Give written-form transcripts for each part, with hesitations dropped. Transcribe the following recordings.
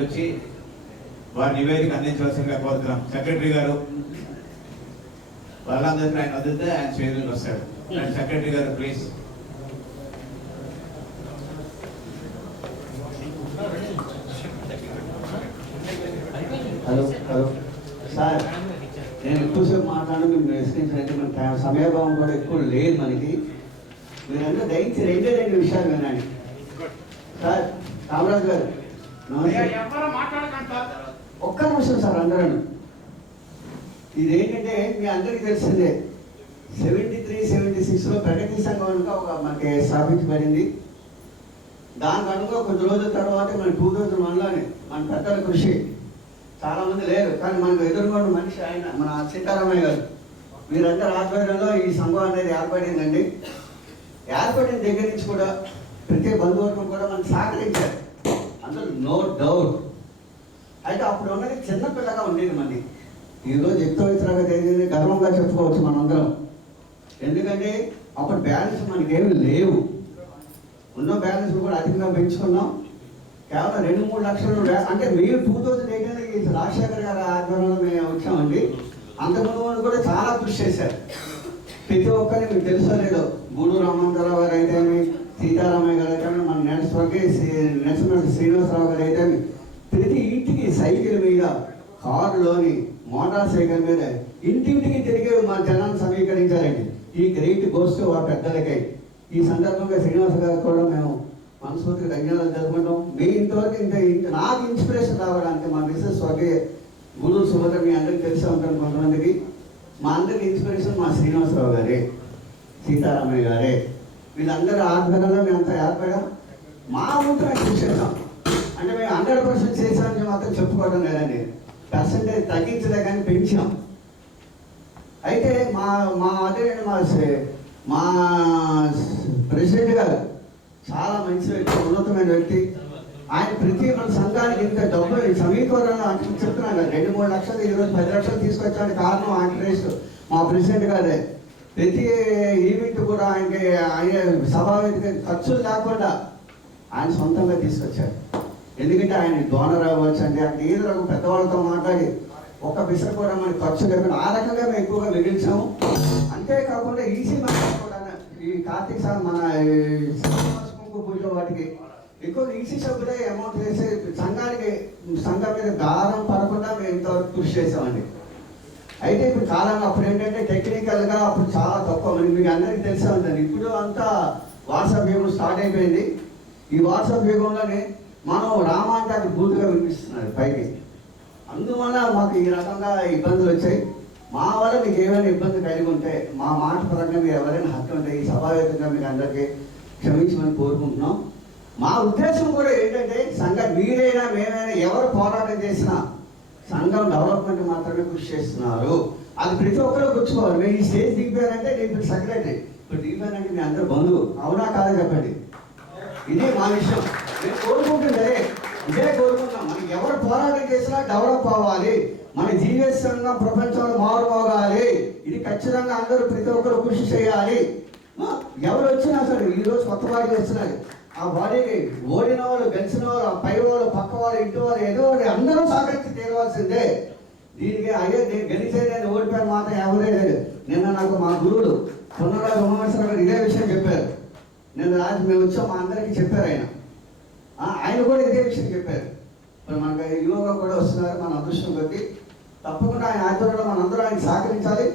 వచ్చి వారి నివేదిక అందించవలసిందిగా కోరుతున్నాం. సెక్రటరీ గారు వాళ్ళందరికీ ఆయన వదిలితే ఆయన చేతులకు వస్తాడు. సెక్రటరీ గారు ప్లీజ్. హలో హలో సార్, నేను ఎక్కువసేపు మాట్లాడడం మీకు నిశ్చయించినట్టు మన సమయభావం కూడా ఎక్కువ లేదు మనకి. మీరందరూ దయచేసి రెండు విషయాలు వినండి. సార్ కామరాజ్ గారు ఒక్క నిమిషం సార్. అందరూ ఇదేంటంటే మీ అందరికీ తెలిసిందే, 73-76లో ప్రగతి సంఘం అనుక మనకి స్థాపించబడింది. దానికి అనుకో కొద్ది రోజుల తర్వాత మన 2001లోనే మన పెద్దల కృషి, చాలా మంది లేరు కానీ మనకు ఎదుర్కొన్న మనిషి ఆయన మన సీతారామయ్య గారు. వీరందరూ ఆధ్వర్యంలో ఈ సంఘం అనేది ఏర్పడిందండి. ఏర్పడిన దగ్గర నుంచి కూడా ప్రతి బంధువర్గం కూడా మనకు సహకరించారు, అందులో నో డౌట్. అయితే అప్పుడు ఉన్నది చిన్నపిల్లగా ఉండేది మంది. ఈరోజు యుక్తవయసులాగా జరిగింది గర్వంగా చెప్పుకోవచ్చు మనందరం. ఎందుకంటే అప్పుడు బ్యాలెన్స్ మనకేమి లేవు, ఉన్న బ్యాలెన్స్ కూడా అధికంగా పెంచుకున్నాం. కేవలం 2-3 లక్షలు అంటే మీరు 2018 రాజశేఖర్ గారి ఆధ్వర్యంలో మేము వచ్చామండి. అంతకుముందు కూడా చాలా కృషి చేశారు. ప్రతి ఒక్కరిని మీకు తెలుసో లేదో, గూడూరు రామాంతరావు గారు అయితేమి, సీతారామయ్య గారు అయితే, మన నెక్స్ట్ శ్రీనివాసరావు గారు అయితే, ప్రతి ఇంటికి సైకిల్ మీద, కారులోని, మోటార్ సైకిల్ మీద ఇంటింటికి తిరిగి మా జనాన్ని సమీకరించారండి. ఈ గ్రేట్ గోస్ట్ ఆ పెద్దలకై ఈ సందర్భంగా శ్రీనివాస గారు కూడా మేము మనస్ఫూర్తిగా ధన్యవాదాలు జరుపుకుంటాం. మీ ఇంతవరకు ఇంత నాకు ఇన్స్పిరేషన్ రావడానికి మా మిసెస్ స్వర్గీయ గూడూరు సుభద్ర మీ అందరికీ తెలిసే ఉంటాను కొంతమందికి. మా అందరికి ఇన్స్పిరేషన్ మా శ్రీనివాసరావు గారే, సీతారామయ్య గారే. వీళ్ళందరూ ఆధ్వర్యంలో మేమంతా ఏర్పడాం. మా ఊరితో కృషి చేసాం. అంటే మేము 100% చేసామని మాత్రం చెప్పుకోవడం లేదండి, పర్సంటేజ్ తగ్గించలే కానీ పెంచాం. అయితే అదే మా ప్రెసిడెంట్ గారు చాలా మంచి వ్యక్తి, ఉన్నతమైన వ్యక్తి. ఆయన ప్రతి మన సంఘానికి ఇంత డబ్బులు సమీకరణ చెప్తున్నాను, 2-3 లక్షలు ఈరోజు 10 లక్షలు తీసుకొచ్చానికి కారణం ఆయన ప్రైస్ మా ప్రెసిడెంట్ గారే. ప్రతి ఈవెంట్ కూడా ఆయన సభావేదిక ఖర్చులు లేకుండా ఆయన సొంతంగా తీసుకొచ్చారు. ఎందుకంటే ఆయన డోనర్ అవ్వచ్చు అంటే ఆయన ఏదో పెద్దవాళ్ళతో మాట్లాడి ఒక పిసర కూడా మనకి ఖర్చు లేకుండా ఆ రకంగా మేము ఎక్కువగా మిగిల్చాము. అంతేకాకుండా ఈసీ మనకి కూడా ఈ కార్తీక మన కుంకుమ పూజ వాటికి ఎక్కువ ఈసీ సభ్యులే అమౌంట్ వేసి సంఘం మీద గారం పడకుండా మేము ఇంతవరకు కృషి చేసామండి. అయితే ఇప్పుడు కాలంలో అప్పుడు ఏంటంటే టెక్నికల్గా అప్పుడు చాలా తక్కువ, మీకు అందరికీ తెలిసే ఉంటుంది. ఇప్పుడు అంతా వాట్సాప్ యుగం స్టార్ట్ అయిపోయింది. ఈ వాట్సాప్ యుగంలోనే మనం రామాంటే అక్కడ బూతుగా వినిపిస్తున్నారు పైకి. అందువల్ల మాకు ఈ రకంగా ఇబ్బందులు వచ్చాయి. మా వల్ల మీకు ఏమైనా ఇబ్బంది కలిగి ఉంటే మా మాట పరంగా మీరు ఎవరైనా హక్కు ఉంటే ఈ సభావేతంగా మీకు అందరికీ క్షమించమని కోరుకుంటున్నాం. మా ఉద్దేశం కూడా ఏంటంటే సంఘం మీరైనా మేమైనా ఎవరు పోరాటం చేసినా సంఘం డెవలప్మెంట్ మాత్రమే కృషి చేస్తున్నారు. అది ప్రతి ఒక్కరూ గుర్తుకోవాలి. మీరు ఈ స్టేజ్ దిగిపోయారంటే నేను ఇప్పుడు సెక్రటరీ, ఇప్పుడు దిగిపోయారంటే మీ అందరూ బంధువు, అవునా కాదా చెప్పండి. ఇది మా విషయం. నేను కోరుకుంటుందే ఇదే కోరుకుంటున్నాం. మనకి ఎవరు పోరాటం చేసినా డెవలప్ అవ్వాలి, మన జీవిత సంఘం ప్రపంచంలో మారుమోగాలి. ఇది ఖచ్చితంగా అందరూ ప్రతి ఒక్కరు కృషి చేయాలి. ఎవరు వచ్చినా సరే ఈరోజు కొత్త బాడీ వస్తున్నారు, ఆ బాడీకి ఓడిన వాళ్ళు, గెలిచిన వాళ్ళు, పై వాళ్ళు, పక్క వాళ్ళు, ఇంటి వాళ్ళు, ఏదో అందరూ సహకరించి తీరవలసిందే. దీనికి అయ్యే నేను గెలిచే నేను ఓడిపోయిన మాత్రం ఎవరే లేదు. నిన్న నాకు మా గురువులు పునరాజు ఉమామేశ్వర గారు ఇదే విషయం చెప్పారు. నిన్న రాజు మేము వచ్చాం, మా అందరికీ చెప్పారు. ఆయన కూడా ఇదే విషయం చెప్పారు. ఇప్పుడు మనకు యువగా కూడా వస్తున్నారు, మన అదృష్టం కొద్ది. తప్పకుండా ఆయన ఆధ్వర్యంలో మనందరూ ఆయన సహకరించాలి.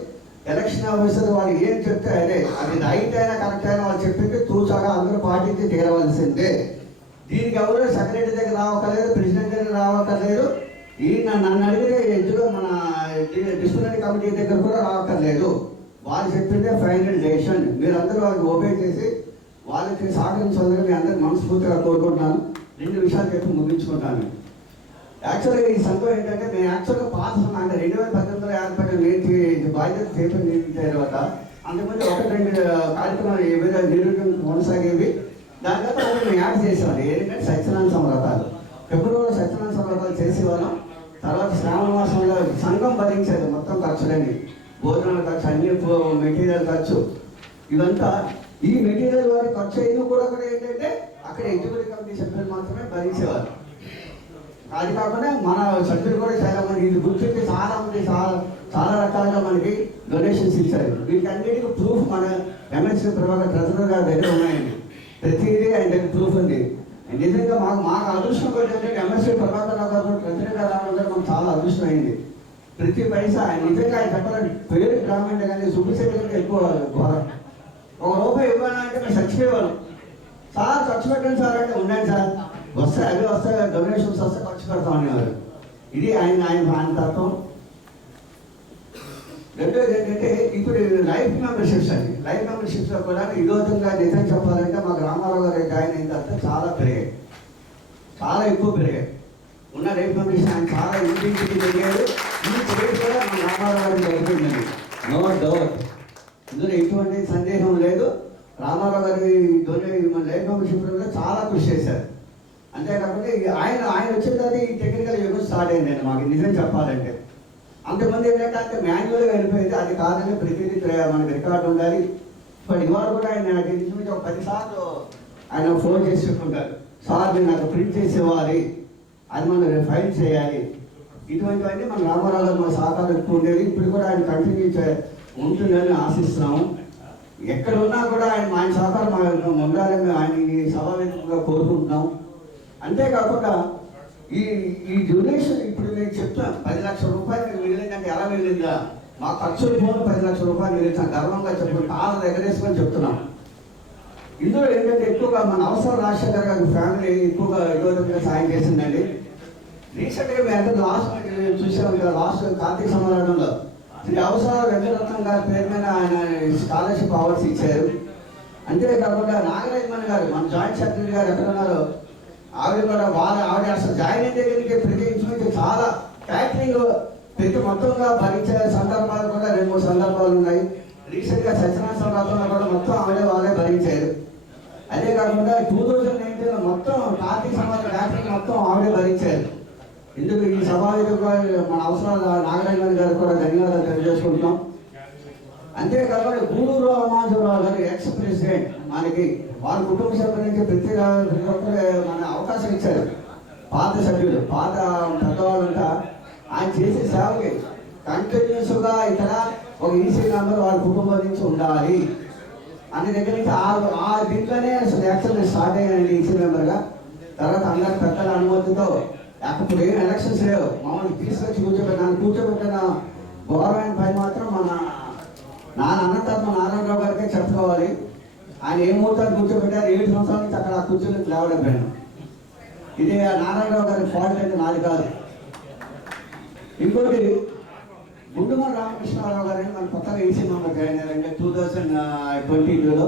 ఎలక్షన్ ఆఫీసర్ వాళ్ళు ఏం చెప్తే అదే, అది రైట్ అయినా కరెక్ట్ అయినా వాళ్ళు చెప్పింది తూచాగా అందరూ పాటించి తీరవలసిందే. దీనికి ఎవరు సెక్రటరీ దగ్గర రావక్కర్లేదు, ప్రెసిడెంట్ దగ్గర రావక్కర్లేదు. నన్ను అడిగితే ఎదురు మన డిసిప్లినరీ కమిటీ దగ్గర కూడా రావక్కర్లేదు. వాళ్ళు చెప్పిందే ఫైనల్ డెసిషన్. మీరందరూ వాళ్ళకి ఓపెన్ చేసి వాళ్ళకి సహకరించాలని మీ అందరికీ మనస్ఫూర్తిగా కోరుకుంటున్నాను. 2 విషయాలు చెప్పి ముగించుకుంటాను. యాక్చువల్గా ఈ సంఘం ఏంటంటే నేను యాక్చువల్గా పాత అంటే 2018లో ఏర్పడిన బాధ్యత చేపట్టిన తర్వాత అంతకుముందు 1-2 కార్యక్రమాలు ఏవైనా నిరుద్యోగం కొనసాగేవి. దాని తర్వాత మేము యాడ్ చేసేవాళ్ళు ఏంటంటే సత్యనారాయణ సమరథాలు. ఫిబ్రవరిలో సత్యనారాయణ సమరథాలు చేసేవాళ్ళం. తర్వాత శ్రావణ మాసంలో సంఘం భరించేది మొత్తం ఖర్చులని, భోజనాల ఖర్చు, అన్ని మెటీరియల్ ఖర్చు, ఇవంతా ఈ మెటీరియల్ వారి ఖర్చు అయినా కూడా ఏంటంటే అక్కడ ఎగ్జిక్యూటివ్ కమిటీ సభ్యులు మాత్రమే భరించేవారు. అది కాకుండా మన సభ్యులు కూడా చాలా మంది ఇది గుర్తించి చాలా మంది చాలా రకాలుగా మనకి డొనేషన్స్ ఇచ్చారు. వీటన్నిటికీ ప్రూఫ్ మన ఎమ్మెల్సీ ప్రభాకర్ ట్రెజరర్ గారి దగ్గర ఉన్నాయండి. ప్రతిదీ ఆయన దగ్గర ప్రూఫ్ ఉంది. నిజంగా మాకు అదృష్టం ఏంటంటే ఎమ్మెల్సీ ప్రభాకర్ రావు గారు ట్రెజరర్ గారు రావడం వల్ల మాకు చాలా అదృష్టం అయింది. ప్రతి పైసా ఆయన నిజంగా ఆయన చెప్పాలంటే పేరు గ్రామీణ కానీ సుబ్బిశెట్టి కంటే ఎక్కువ ఘోరం. ₹1 ఇవ్వాలంటే మేము చచ్చిపోయేవాళ్ళం. సార్ ఖర్చు పెట్టండి సార్ అంటే ఉన్నాను సార్, వస్తాయి అవి వస్తాయి, డొనేషన్స్ వస్తే ఖర్చు పెడతాం అనేవారు. ఇది ఆయన తత్వం. రెండోది ఏంటంటే ఇప్పుడు లైఫ్ మెంబర్షిప్స్ అండి. లైఫ్ మెంబర్షిప్స్లో కూడా ఈ రోజుగా నిజం చెప్పాలంటే మాకు రామారావు గారు జాయిన్ అయిన తర్వాత చాలా పెరిగాయి, చాలా ఎక్కువ పెరిగాయి. ఉన్న లైఫ్ మెంబర్షిప్ ఆయన చాలా ఇంటింటికి పెరిగాడు. ఈ పేరు కూడా మన రామారావు గారికి అయిపోయిందండి, నో డౌట్. ఇందులో ఎటువంటి సందేహం లేదు. రామారావు గారి మన లైఫ్ మెంబర్షిప్లో చాలా కృషి చేశారు. అంతేకాకుండా ఆయన వచ్చిన తర్వాత ఈ టెక్నికల్ యుగం స్టార్ట్ అయిందండి మాకు నిజం చెప్పాలంటే. అంతమంది ఏంటంటే మాన్యువల్గా వెళ్ళిపోయేది, అది కాదని ప్రతిదీ మనకి రికార్డు ఉండాలి. బట్ ఇవాళ కూడా ఆయన నాకు ఇంచుమించు ఒక 10 సార్లు ఆయన ఫోన్ చేసి చెప్పుకుంటారు, సార్ మీరు నాకు ప్రింట్ చేసి ఇవ్వాలి, అది మనం ఫైల్ చేయాలి. ఇటువంటివన్నీ మన రామారావు గారు మన సహకారం ఎక్కువ ఉండేది. ఇప్పుడు కూడా ఆయన కంటిన్యూ ఉంటుందని ఆశిస్తున్నాము. ఎక్కడ ఉన్నా కూడా ఆయన సహకారం ఉండాలని ఆయన సభావేదికగా కోరుకుంటున్నాం. అంతేకాకుండా ఈ డొనేషన్ ఇప్పుడు నేను చెప్తాను, 10 లక్షల రూపాయలు వెళ్ళిందంటే ఎలా వెళ్ళిందా, మా ఖర్చులు పోను 10 లక్షల రూపాయలు వెళ్ళిన గర్వంగా చెప్పుకుని కాళ్ళ ఎగరేసుకొని చెప్తున్నాం. ఇందులో ఏంటంటే ఎక్కువగా మన అవసరం రాజశేఖర్ గారి ఫ్యామిలీ ఎక్కువగా విధంగా సాయం చేసిందండి. రీసెంట్గా మేము ఎంత లాస్ట్ చూసాం కదా, లాస్ట్ కార్తీక సమావేశంలో శ్రీ అవసరాలు వెంకటరత్నం గారి పేరు మీద ఆయన స్కాలర్షిప్ అవార్డ్స్ ఇచ్చారు. అంతేకాకుండా నాగరాజమణి గారు మన జాయింట్ సెక్రటరీ గారు ఎక్కడ ఉన్నారో ఆవిడ కూడా ఆవిడ అసలు జాయిన్ అయిన దగ్గరికి ప్రత్యేకించి చాలా క్యాటరింగ్ ప్రతి మొత్తంగా భరించే సందర్భాలు కూడా 2-3 సందర్భాలు ఉన్నాయి. రీసెంట్గా సత్యనారాయణ వ్రతంలో కూడా మొత్తం వాళ్ళే భరించారు. అదే కాకుండా 2019 మొత్తం కార్తీక సమాజ క్యాటరింగ్ మొత్తం ఆవిడే భరించారు. ఇందుకు ఈ సభావేదికగా మన అవసరాలు నాగరాజమణి గారు కూడా ధన్యవాదాలు తెలియజేసుకుంటున్నాం. అంతేకాకుండా గూడూరు రామాజరావు గారు ఎక్స్ ప్రెసిడెంట్ మనకి వాళ్ళ కుటుంబ సభ్యుల నుంచి ప్రతి ఒక్కరు మన అవకాశం ఇచ్చారు. పాత సభ్యులు పాత పెద్దవాళ్ళంతా ఆయన చేసే సేవకి కంటిన్యూస్గా ఇక్కడ ఒక ఈసీ మెంబర్ వాళ్ళ కుటుంబం నుంచి ఉండాలి అనే దగ్గర నుంచి ఆ దీంట్లోనే అసలు యాక్చువల్ స్టార్ట్ అయ్యానండి ఈసీ మెంబర్గా. తర్వాత అందరి పెద్దల అనుమతితో అప్పుడు ఏం ఎలక్షన్స్ లేవు, మమ్మల్ని తీసుకొచ్చి కూర్చోబెట్టిన గవర్నమెంట్ పని మాత్రం మన అనంతరత్న నారాయణరావు గారికే చెప్పుకోవాలి. ఆయన ఏ ముహూర్తాలు కూర్చోబెట్టారు, 7 సంవత్సరాల నుంచి అక్కడ ఆ కూర్చొని లేవడం పోయాను. ఇది నారాయణరావు గారి ఫాల్ట్ అయితే నాది కాదు. ఇంకోటి గుండుమల రామకృష్ణారావు గారు మన కొత్తగా ఈసీ మెంబర్ జాయిన్ అయ్యారంటే 2022లో.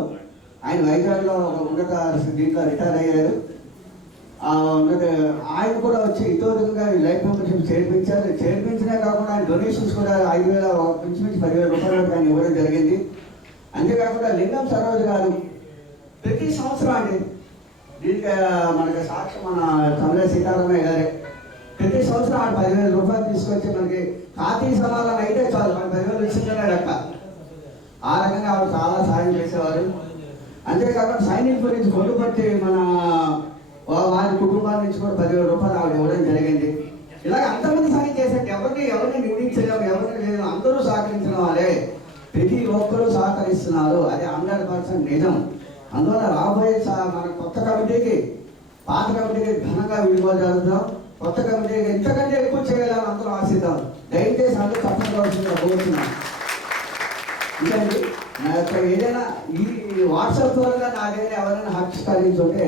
ఆయన వైజాగ్లో ఒక ఉన్నత దీంట్లో రిటైర్ అయ్యారు. ఆయన కూడా వచ్చి ఇతోదిగా లైఫ్ మెంబర్షిప్ చేర్పించినే కాకుండా ఆయన డొనేషన్స్ కూడా 5,000 నుంచి 10,000 రూపాయలు ఆయన ఇవ్వడం జరిగింది. అంతేకాకుండా లింగం సరోజ్ గారు ప్రతి సంవత్సరం అండి దీనికి మనకి సాక్షి మన కమలా సీతారామయ్య గారే ప్రతి సంవత్సరం ఆయన 10,000 రూపాయలు తీసుకొచ్చి మనకి కార్తీక సమాధానం అయితే చాలు, మన 10,000 ఇచ్చిందనే లెక్క. ఆ రకంగా ఆవిడ చాలా సాయం చేసేవారు. అంతేకాకుండా సైనిక గురించి కొనుగొట్టి మన వారి కుటుంబాల నుంచి కూడా 10,000 రూపాయలు ఆవిడ ఇవ్వడం జరిగింది. ఇలాగ అంతమంది సాయం చేశారు. ఎవరిని నిందించలేము, ఎవరిని లేదు, అందరూ సహకరించిన వాళ్ళే. ప్రతి ఒక్కరూ సహకరిస్తున్నారు, అది 100% నిజం. అందువల్ల రాబోయే మన కొత్త కమిటీకి పాత కమిటీకి ఘనంగా విడిపోజాలుద్దాం. కొత్త కమిటీకి ఎంతకంటే ఎక్కువ చేయాలని అందరూ ఆశిద్దాం. దయచేసి అందరూ తప్పనిసరిగా కోరుతున్నాం. ఇదండి నా యొక్క ఏదైనా ఈ వాట్సాప్ ద్వారా నాదైనా ఎవరైనా హర్షించుంటే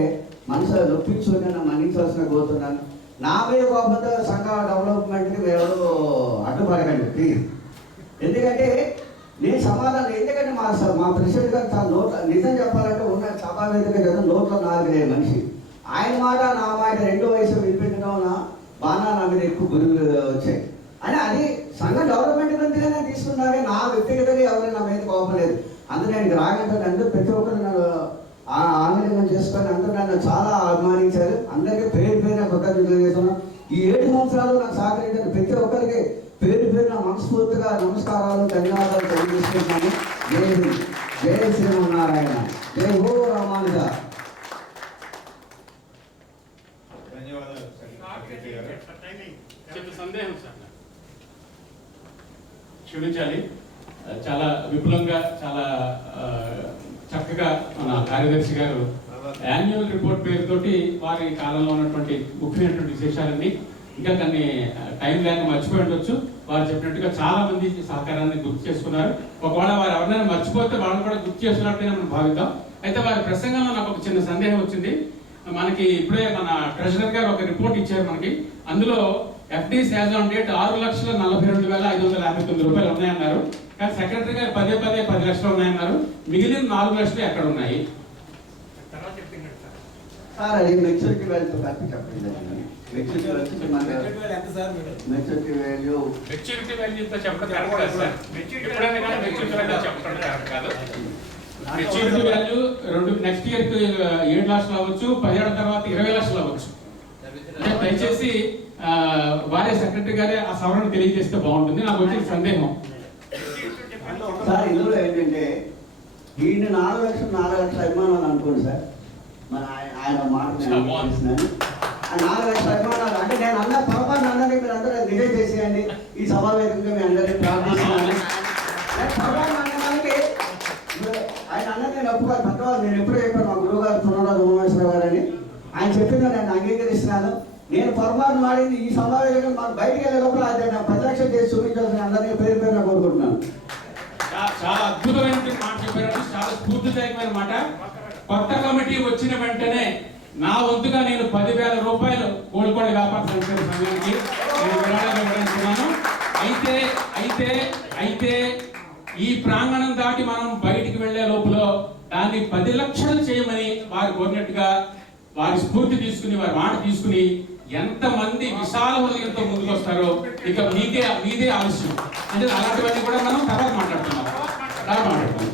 మనసులో నొప్పించుకుంటే నా మన్నించవలసిన కోరుతున్నాను. నా మీద కోపంతో సంఘ డెవలప్మెంట్కి ఎవరు అడ్డుపడకండి ప్లీజ్. ఎందుకంటే నేను సమాధానం, ఎందుకంటే మా ప్రెసిడెంట్ గారు చాలా నోట్ల నిజం చెప్పాలంటే ఉన్న సభా వేదిక కదా నోట్లో 4 మనిషి. ఆయన మాట నా మాట 2 వయసు వినిపించడం వల్ల బాగా నా మీద ఎక్కువ గురువులు వచ్చాయి అని అది సంఘ డెవలప్మెంట్ గురించిగానే తీసుకున్నారే. నా వ్యక్తిగతంగా ఎవరైనా నా మీద కోపం లేదు. అందులో నేను రాగంటే అందరూ ప్రతి ఒక్కరు నన్ను ఆందోళన చేసుకొని అందరూ నన్ను చాలా అభిమానించారు. అందరికీ పేరు కృతజ్ఞతలు చేస్తున్నాను. ఈ 7 సంవత్సరాలు నాకు సహకరించిన ప్రతి ఒక్కరికి పేరున మనస్ఫూర్తిగా నమస్కారాలు ధన్యవాదాలు తెలియజేస్తున్నాను. జై శ్రీమన్నారాయణ, జై హో రామానుజ. ధన్యవాదాలు. చిన్న సందేహం సార్, క్షమించాలి. చాలా విపులంగా చాలా చక్కగా మన కార్యదర్శి గారు యాన్యువల్ రిపోర్ట్ పేరుతోటి వారి కాలంలో ఉన్నటువంటి ముఖ్యమైనటువంటి విశేషాలన్నీ ఇంకా కొన్ని టైం లేక మర్చిపోయి ఉండొచ్చు. వారు చెప్పినట్టుగా చాలా మంది సహకారాన్ని గుర్తు చేసుకున్నారు. ఒకవేళ వారు ఎవరైనా మర్చిపోతే వాళ్ళు కూడా గుర్తు చేస్తున్నట్టుగా మనం భావిద్దాం. అయితే వారి ప్రసంగంలో నాకు ఒక చిన్న సందేహం వచ్చింది. మనకి ఇప్పుడే మన ట్రెజరర్ గారు ఒక రిపోర్ట్ ఇచ్చారు మనకి. అందులో FDs యాజ్ ఆన్ డేట్ 6,42,559 రూపాయలు ఉన్నాయన్నారు. కానీ సెక్రటరీ గారు 10 లక్షలు ఉన్నాయన్నారు. మిగిలిన 4 లక్షలు ఎక్కడ ఉన్నాయి? సార్ అది మెచ్యూరిటీ వాల్యూతో కలిపి చెప్పండి. మెచ్యూరిటీ వాల్యూ మెచ్యూరిటీతో చెప్పడం కరెక్ట్ కాదు సార్. ఎప్పుడైనా కానీ మెచ్యూరిటీ వాల్యూ చెప్పడం కరెక్ట్ కాదు. మెచ్యూరిటీ వాల్యూ నెక్స్ట్ ఇయర్ 7 లక్షలు అవ్వచ్చు, 10 ఏళ్ల తర్వాత 20 లక్షలు అవ్వచ్చు. దయచేసి వారే సెక్రటరీ గారే ఆ సవరణ తెలియజేస్తే బాగుంటుంది. నాకు వచ్చిన సందేహం సార్ ఇందులో ఏంటంటే ఈయన 4 లక్షల అభిమానాలు అనుకోండి సార్. మన ఆయన మాట 4 లక్షల అభిమానాలు అంటే నేను అన్న పొరపాటు అందరినీ మీరు అందరూ నిజం చేసేయండి. ఈ సభావేదికగా మీ అందరినీ ప్రార్థిస్తున్నాను. పొరపాటు అనడానికి ఆయన అన్నది నేను ఒప్పుకోవాలి. పెద్దవాళ్ళు నేను ఎప్పుడు చెప్పాను మా గురువు గారు పునరాజు ఉమామేశ్వర గారు అని. ఆయన చెప్పిందో నేను అంగీకరిస్తున్నాను. నేను పొరపాటు మాడింది ఈ సమావేశంగా మాకు బయటికి వెళ్ళే లోపల అది నా ప్రత్యక్ష చేసి చూపించాల్సిన అందరినీ పేరు పేరున కోరుకుంటున్నాను. చాలా అద్భుతమైన మాట చెప్పారు. చాలా స్ఫూర్తిదాయకమైన మాట. కొత్త కమిటీ వచ్చిన వెంటనే నా వంతుగా నేను 10,000 రూపాయలు కోడికోడ వ్యాపార సంక్షేమ సంఘానికి నేను విరాళంగా ఇవ్వడానికి. అయితే ఈ ప్రాంగణం దాటి మనం బయటికి వెళ్లే లోపల దాన్ని 10 లక్షలు చేయమని వారు కోరినట్టుగా వారి స్ఫూర్తి తీసుకుని వారి మాట తీసుకుని ఎంతమంది విశాల హృదయంతో ముందుకు వస్తారో ఇక మీదే ఆలస్యం. అంటే అలాంటివన్నీ కూడా మనం తర్వాత మాట్లాడుతున్నాం.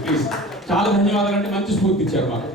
ప్లీజ్. చాలా ధన్యవాదాలు. అంటే మంచి స్ఫూర్తి ఇచ్చారు మాకు.